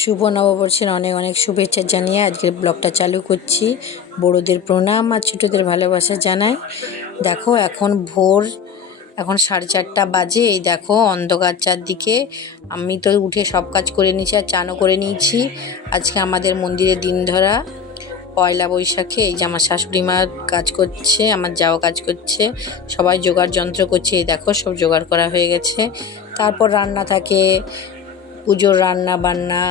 শুভ নববর্ষের অনেক অনেক শুভেচ্ছা জানিয়ে আজকের ব্লগটা চালু করছি। বড়োদের প্রণাম আর ছোটোদের ভালোবাসা জানাই। দেখো এখন ভোর, এখন 4:30 বাজে। এই দেখো অন্ধকার চারদিকে। আমি তো উঠে সব কাজ করে নিয়েছি আর চানও করে নিয়েছি। আজকে আমাদের মন্দিরে দিন ধরা পয়লা বৈশাখে। এই যে আমার শাশুড়ি মা কাজ করছে, আমার যাও কাজ করছে, সবাই জোগাড় যন্ত্র করছে। এই দেখো সব জোগাড় করা হয়ে গেছে। তারপর রান্না থাকে, পুজোর রান্না বান্না,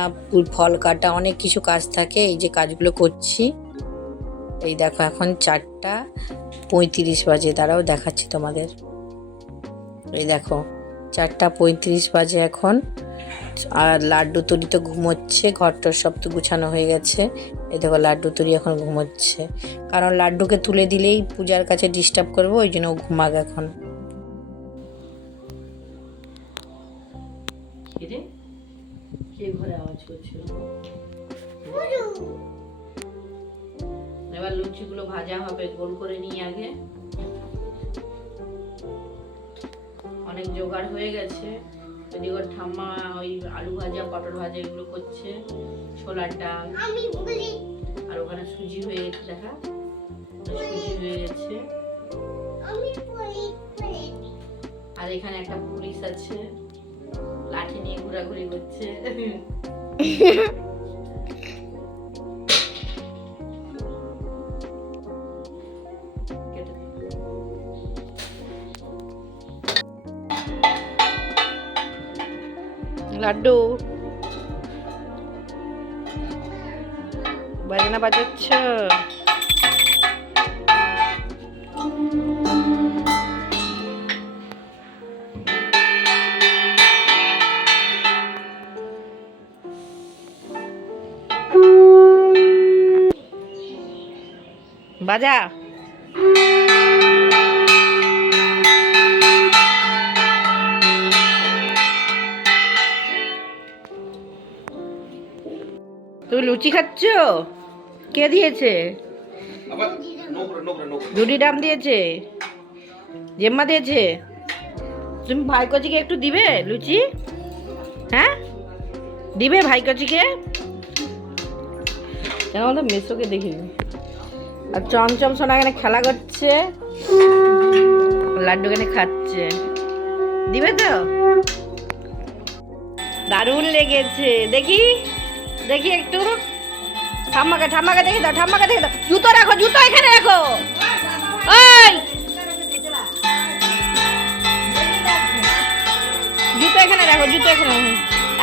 ফল কাটা, অনেক কিছু কাজ থাকে। এই যে কাজগুলো করছি। এই দেখো এখন 4:35 বাজে। দাঁড়াও দেখাচ্ছি তোমাদের। এই দেখো 4:35 বাজে এখন। আর লাড্ডু তরি তো ঘুমোচ্ছে, ঘরটার সব তো গুছানো হয়ে গেছে। এই দেখো লাড্ডু তরি এখন ঘুমোচ্ছে, কারণ লাড্ডুকে তুলে দিলেই পূজার কাছে ডিস্টার্ব করবো, ওই জন্য ও ঘুমাক এখন। ঘরে আওয়াজ করছিল। এবার লুচিগুলো ভাজা হবে, গোল করে নিয়ে আগে। অনেক জোগাড় হয়ে গেছে। ওইদিকে ঠাম্মা ওই আলু ভাজা, পটল ভাজা এগুলো করছে, ছোলার ডাল, আর ওখানে সুজি হয়ে গেছে। দেখা সুজি হয়ে গেছে। আর এখানে একটা পুলিশ আছে, লাঠি নিয়ে ঘোরাঘুরি করছে। লাড্ডু বাজনা বাজাচ্ছ? বাজা। তুমি লুচি খাচ্ছ? কে দিয়েছে? দুটি ডাম দিয়েছে, জেম্মা দিয়েছে। তুমি ভাইকচিকে একটু দিবে লুচি? হ্যাঁ দিবে ভাইকচিকে? আমাদের মেসোকে দেখি। আর চমচম সোনা এখানে খেলা করছে, লাড্ডু এখানে খাচ্ছে। দিবে তো? দারুণ লেগেছে। দেখি দেখি একটু। ঠাম্মাকে ঠাম্মাকে দেখে দাও, ঠাম্মাকে দেখে দাও। জুতো রাখো, জুতো এখানে রাখো। ওই জুতো এখানে রাখো, জুতো এখানে।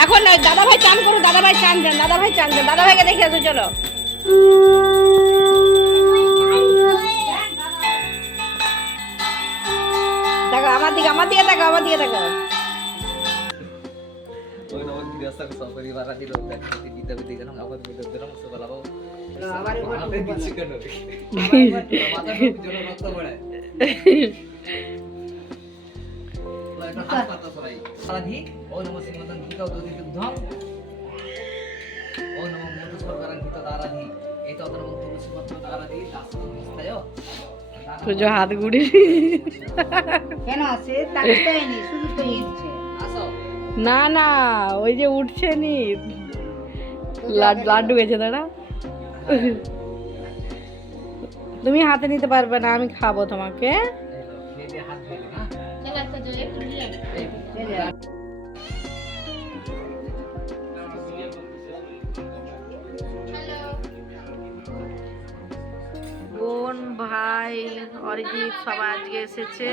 এখন নয়, দাদা ভাই চান করো, দাদা ভাই চান যান, দাদা ভাই চান যান, দাদা ভাইকে দেখে আসো। চলো দেখো আমার দিকে, আমার দিকে দেখো, আমার দিকে দেখো। হাত গুড়ি না না, ওই যে উঠছে নি, লাড্ডু গেছে। দাঁড়া, তুমি হাতে নিতে পারবে না, আমি খাবো তোমাকে। বোন, ভাই, অরিজিৎ সবাই আজকে এসেছে,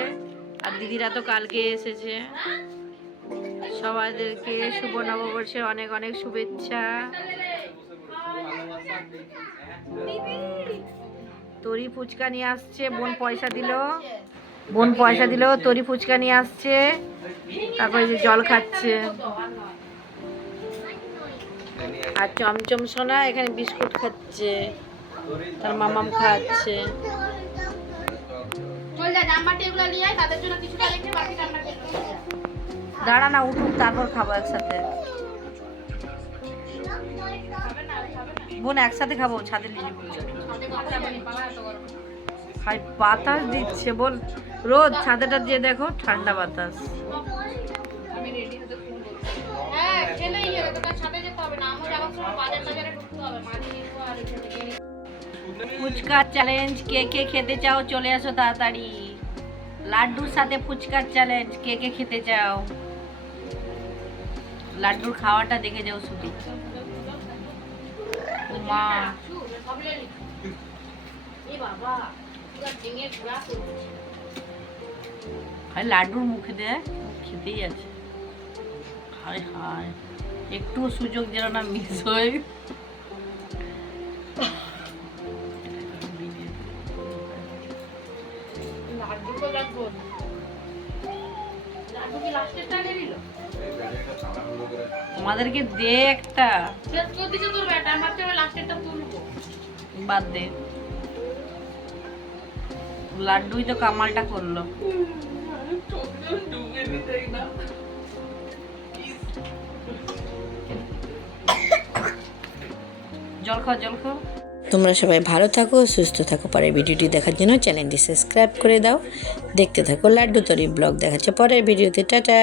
আর দিদিরা তো কালকে এসেছে। সবাইদেরকে শুভ নববর্ষের অনেক অনেক শুভেচ্ছা। তরি ফুচকা নিয়ে আসছে, বোন পয়সা দিল, বোন পয়সা দিল, তরি ফুচকা নিয়ে আসছে। তারপরে যে জল খাচ্ছে। আর চমচম সোনা এখানে বিস্কুট খাচ্ছে, তার মামাম খাচ্ছে। দাঁড়া না, উঠুক তারপর খাবো একসাথে। বোন একসাথে খাবো, ছাদে নিয়ে ভাই বাতাস দিচ্ছে। বোন রোদ, ছাদেটা দিয়ে দেখো ঠান্ডা বাতাস। হ্যাঁ, ফুচকার চ্যালেঞ্জ, কে কে খেতে চাও চলে আসো তাড়াতাড়ি। লাড্ডুর সাথে ফুচকার চ্যালেঞ্জ, কে কে খেতে চাও? লাড্ডুর খাওয়াটা দেখে যাও শুধু। মা লাড্ডুর মুখে দেয়, খেতেই আছে। হায় হায়, একটু সুযোগ যেন না মিস হয়। আমাদেরকে দে একটা, বাদ দে। লাড্ডুই তো কামালটা করলো। জল খাও, জল খাও। তোমরা সবাই ভালো থাকো, সুস্থ থাকো। পরের ভিডিওটি দেখার জন্য চ্যানেলটি সাবস্ক্রাইব করে দাও। দেখতে থাকো লাড্ডু তরি ব্লগ। দেখাচ্ছে পরের ভিডিওতে। টাটা।